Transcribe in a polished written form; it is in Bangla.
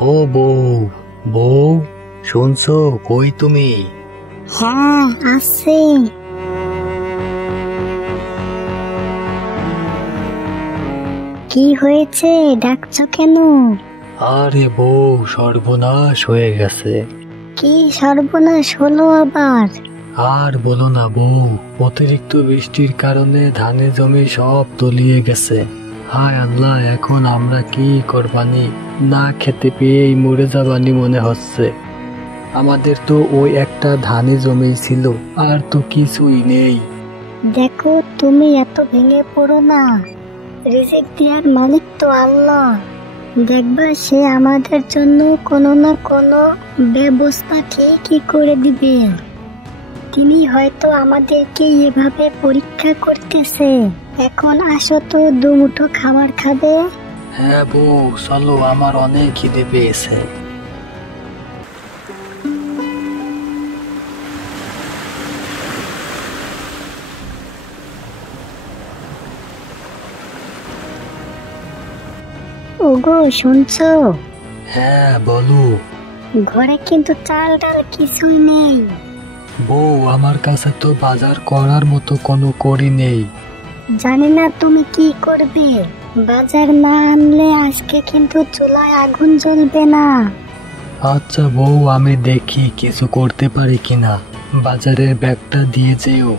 ও বউ, বউ, শুনছো? কই তুমি? হ্যাঁ, আসছি। কি হয়েছে, ডাকছো কেন? আরে বউ, সর্বনাশ হয়ে গেছে। কি সর্বনাশ হলো আবার? আর বলো না বউ, অতিরিক্ত বৃষ্টির কারণে ধানের জমি সব তলিয়ে গেছে। হায় আল্লাহ, এখন আমরা কি করবানি? না খেতে পেয়েই মরে যাবানি মনে হচ্ছে। আমাদের তো ওই একটা ধানের জমি ছিল, আর তো কিছুই নেই। দেখো, তুমি এত ভেঙে পড়ো না। রিজিক দেওয়ার মালিক তো আল্লাহ। দেখবা সে আমাদের জন্য কোনো না কোনো ব্যবস্থা ঠিকই করে দিবে। তিনি হয়তো আমাদেরকে এভাবে পরীক্ষা করতেছে। এখন আসো তো, দুমুঠো খাবার খাবে। হ্যাঁ বউ, চলো, আমার অনেক খিদে পেয়েছে। ওগো, শুনছো? হ্যাঁ বলো। ঘরে কিন্তু চাল ডাল কিছুই নেই। বউ, আমার কাছে তো বাজার করার মতো কোনো করি নেই। জানি না তুমি কি করবে। বাজার না আনলে আজকে কিন্তু চুলায় আগুন জ্বলবে না। আচ্ছা বউ, আমি দেখি কিছু করতে পারি কিনা। বাজারের ব্যাগটা দিয়ে যেও।